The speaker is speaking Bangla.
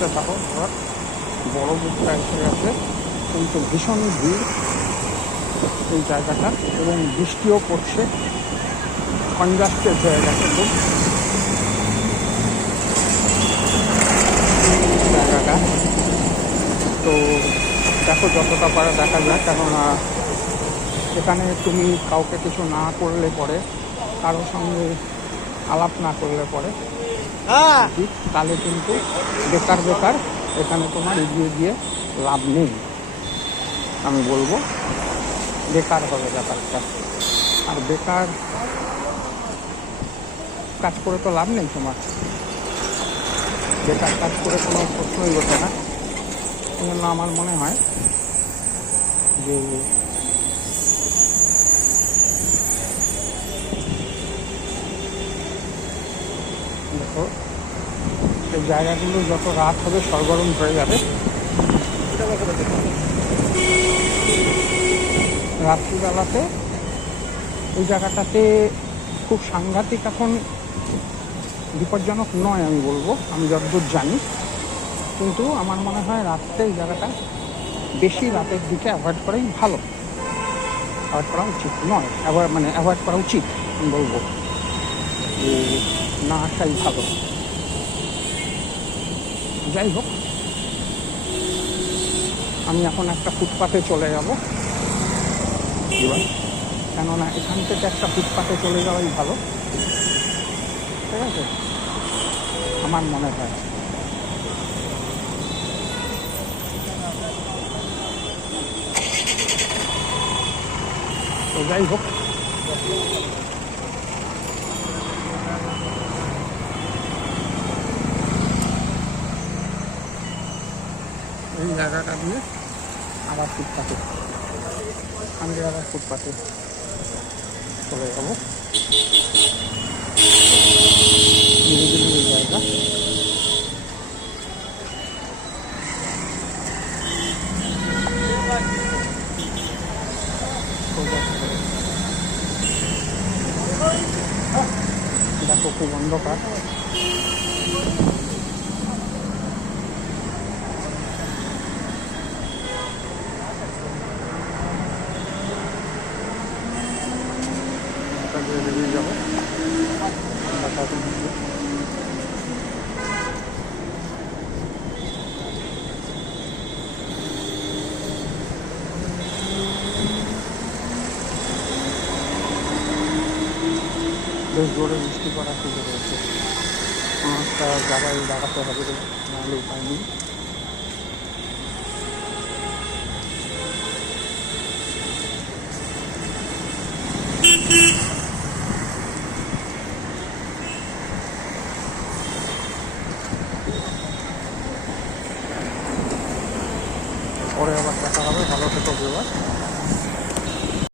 দেখতে থাকো। এবার বড় বুকটা এসে গেছে, কিন্তু ভীষণ ভিড় এই জায়গাটা, এবং বৃষ্টিও পড়ছে, কনজাস্টেড হয়ে গেছে খুব জায়গাটা। তো দেখো যতটা পারে দেখা যায়, কেননা এখানে তুমি কাউকে কিছু না করলে পরে, কারোর সঙ্গে আলাপ না করলে পরে, তাহলে কিন্তু বেকার বেকার এখানে তোমার এগিয়ে গিয়ে লাভ নেই। আমি বলবো বেকার হবে ব্যাপারটা। আর বেকার কাজ করে তো লাভ নেই তোমার, বেকার কাজ করে কোনো প্রশ্নই ওঠে না। এই জন্য আমার মনে হয় যে দেখো, এই জায়গাগুলো যত রাত হবে সরগরম হয়ে যাবে। রাত্রিবেলাতে এই জায়গাটাতে খুব সাংঘাতিক এখন বিপজ্জনক নয় আমি বলবো, আমি যতদূর জানি। কিন্তু আমার মনে হয় রাত্রে এই জায়গাটা বেশি রাতের দিকে অ্যাভয়েড করাই ভালো, অ্যাভয়েড করা উচিত নয়, অ্যাভয়েড করা উচিত আমি বলবো, যে না আসাই ভালো। যাই হোক, আমি এখন একটা ফুটপাথে চলে যাব এবার, কেননা এখান থেকে একটা ফুটপাথে চলে যাওয়াই ভালো, ঠিক আছে, আমার মনে হয়। তো যাই হোক, এই জায়গাটা দিয়ে আবার ফুটপাথে, আমি আবার ফুটপাথে চলে যাবো। নিরিবিলি জায়গা, দেখো খুব অন্ধকার। বেরিয়ে যাবো, বেশ জোরে বৃষ্টি পড়ার সুযোগ রয়েছে। একটা জায়গায় দাঁড়াতে হবে, নাহলে উপায় নেই। পরে আবার দেখা হবে, ভালো থেকো এবার।